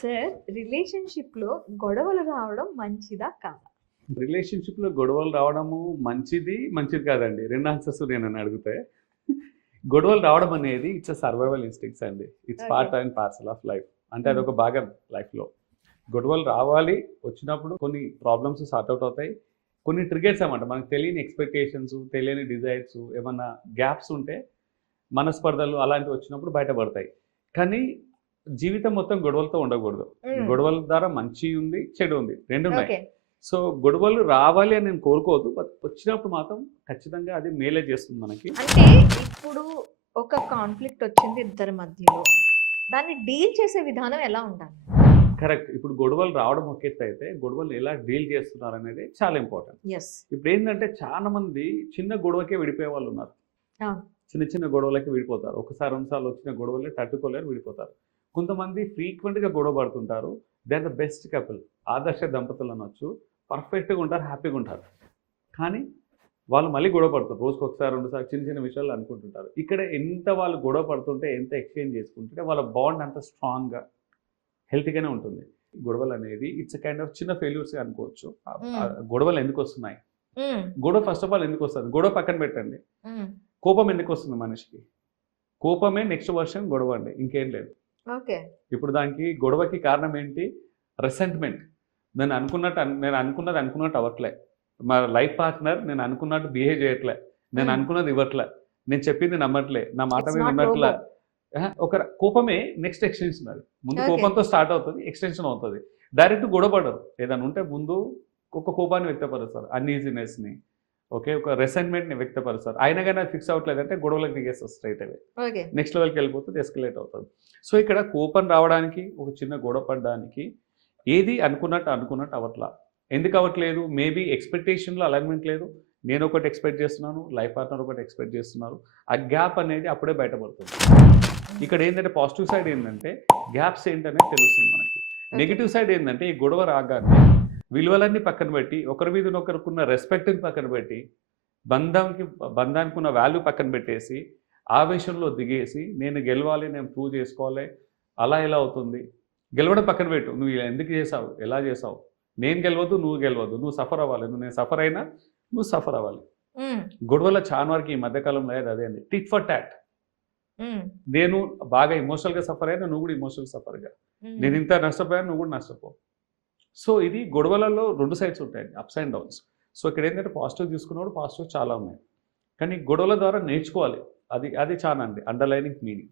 Sir, రిలేషన్‌షిప్‌లో గొడవలు రావడం మంచిదా కాదా? రిలేషన్‌షిప్‌లో గొడవలు రావడము మంచిది కాదండి. 2 ఆన్సర్స్ నేనని అడిగితే. గొడవలు రావడం అనేది ఇట్స్ ఎ సర్వైవల్ ఇన్‌స్టింక్ట్స్ అండి. It's okay. Part and parcel of life. అంటే హ్మ్. అదొక భాగం లైఫ్‌లో. గొడవలు రావాలి, వచ్చినప్పుడు కొన్ని ప్రాబ్లమ్స్ సార్ట్ ఔట్ అవుతాయి. కొన్ని ట్రిగ్గర్స్ అన్నమాట. మనకు తెలియని ఎక్స్‌పెక్టేషన్స్, తెలియని డిజైర్స్, ఏమన్నా గ్యాప్స్ ఉంటే మనస్పర్ధలు అలాంటివి వచ్చినప్పుడు బయటపడతాయి. కానీ జీవితం మొత్తం గొడవలతో ఉండకూడదు. హ్మ్. గొడవల ద్వారా మంచి ఉంది, చెడు ఉంది. 2 ఉన్నాయి. ఓకే. సో, గొడవలు రావాలి అని నేను కోరుకోవద్దు. బట్ వచ్చినప్పుడు మాత్రం ఖచ్చితంగా అది మేలే చేస్తుంది మనకి. అంటే ఇప్పుడు ఒక కాన్‌ఫ్లిక్ట్ వచ్చింది ఇద్దరి మధ్యలో. దాన్ని డీల్ చేసే విధానం ఎలా ఉండాలి? కరెక్ట్. ఇప్పుడు గొడవలు రావడం ఒక ఎత్తయితే, గొడవలు ఎలా డీల్ చేస్తున్నారనేది చాలా ఇంపార్టెంట్. యెస్. ఇప్పుడేందంటే చాలా మంది చిన్న గొడవకే విడిపోయే వాళ్ళున్నారు. అవును. చిన్న చిన్న గొడవలకి విడిపోతారు. ఒకసారి, 2 సార్లు వచ్చిన గొడవలే తట్టుకోలేరు, విడిపోతారు. కొంతమంది ఫ్రీక్వెంట్‌గా గొడవ పడుతుంటారు. They are the best couple. ఆదర్శ దంపతులు అనొచ్చు. పర్ఫెక్ట్‌గా ఉంటారు, హ్యాపీగా ఉంటారు. కానీ వాళ్ళు మళ్ళీ గొడవ పడుతారు. రోజుకొకసారి, 2 సార్లు చిన్న చిన్న విషయాలు అనుకుంటుంటారు. ఇక్కడ ఎంత వాళ్ళు గొడవ పడుతుంటే, ఎంత ఎక్స్‌చేంజ్ చేసుకుంటుంటే వాళ్ళ బాండ్ అంత స్ట్రాంగ్‌గా, హెల్తీగానే ఉంటుంది. గొడవలనేది ఇట్స్ ఎ కైండ్ ఆఫ్ చిన్న ఫెయిల్యూర్స్‌గా అనుకోవచ్చు. హ్మ్. గొడవలు ఎందుకొస్తున్నాయి? హ్మ్. గొడవ ఫస్ట్ ఆఫ్ ఆల్ ఎందుకొస్తది? గొడవ పక్కన పెట్టండి. హ్మ్. కోపం ఎందుకొస్తుంది మనిషికి? కోపమే నెక్స్ట్ వర్షన్ గొడవ అండి. ఇంకేం లేదు. ఓకే. ఇప్పుడు దానికి గొడవకి కారణం ఏంటి? రెసెంట్‌మెంట్. నేను అనుకున్నది అనుకున్నట్టు అవ్వట్లే. మా లైఫ్ పార్ట్నర్ నేను అనుకున్నట్టు బిహేవ్ చేయట్లే. నేను హ్మ్. అనుకున్నది ఇవ్వట్లే. నేను చెప్పింది నమ్మట్లే. నా మాట ఇట్స్ మీద నాట్ వినట్లే. రోబో. అహా! ఒక కోపమే నెక్స్ట్ ఎక్స్‌టెన్షన్ అది. ముందు ఓకే. కోపంతో స్టార్ట్ అవుతది. ఎక్స్‌టెన్షన్ అవుతది. డైరెక్ట్ గొడవ పడరు. ఏదైనా ఉంటే ముందు ఒక కోపాన్ని వ్యక్తపరుస్తారు. అన్‌ఈజీనెస్‌ని. ఓకే. ఒక రెసెంట్‌మెంట్‌ని వ్యక్తపరుస్తారు. అయినా గాని అది ఫిక్స్ అవ్వట్లేదంటే గొడవలోకి దిగేస్తారు స్ట్రెయిట్ అవే. ఓకే. నెక్స్ట్ లెవెల్‌కెళ్ళిపోతది. ఎస్కలేట్ అవుతది. సో, ఇక్కడ కోపం రావడానికి, ఒక చిన్న గొడవ పడడానికి ఏది అనుకున్నట్టు అవ్వట్ల. ఎందుకు అవ్వట్లేదు? మేబీ ఎక్స్‌పెక్టేషన్‌లో అలైన్‌మెంట్ లేదు. నేనొకటి ఎక్స్‌పెక్ట్ చేస్తున్నాను. లైఫ్ పార్ట్నర్ ఒకటి ఎక్స్‌పెక్ట్ చేస్తున్నారు. ఆ గ్యాప్ అనేది అప్పుడే బయటపడుతుంది. హ్మ్. ఇక్కడ ఏంటంటే పాజిటివ్ సైడ్ ఏంటంటే గ్యాప్స్ ఏంటనేది తెలుస్తుంది మనకి. ఓకే. నెగెటివ్ సైడ్ ఏంటంటే ఈ గొడవ రాగానే విలువలన్నీ పక్కన పెట్టి, ఒకరి మీద ఒకరికున్న రెస్పెక్ట్‌ని పక్కన పెట్టి, బంధంకి బంధానికి ఉన్న వాల్యూ పక్కన పెట్టేసి, ఆవేశంలో దిగేసి, నేను గెలవాలి, నేను ప్రూవ్ చేసుకోవాలి, అలా ఎలా అవుతుంది? గెలవడం పక్కన పెట్టు. నువ్వు ఇలా ఎందుకు చేసావు? ఎలా చేసావు? నేను గెలవద్దు, నువ్వు గెలవద్దు. నువ్వు సఫర్ అవ్వాలి. నేను సఫర్ అయినా, నువ్వు సఫర్ అవ్వాలి. హ్మ్. గొడవల చాలా వరకు ఈ మధ్య కాలంలో అయ్యేది అదే అండి. Tit for tat. హ్మ్. నేను బాగా ఎమోషనల్‌గా సఫర్ అయినా, నువ్వు కూడా ఎమోషనల్ సఫర్‌గా. హ్మ్. నేను ఇంత నష్టపోయాను, నువ్వు కూడా నష్టపో. సో, ఇది గొడవలలో 2 సైడ్స్ ఉంటాయండి. Ups and downs. సో, ఇక్కడేంటంటే పాజిటివ్ తీసుకున్నప్పుడు పాజిటివ్ చాలా ఉన్నాయి. కానీ గొడవల ద్వారా నేర్చుకోవాలి. అది అది చాలా అండి. Underlining meaning.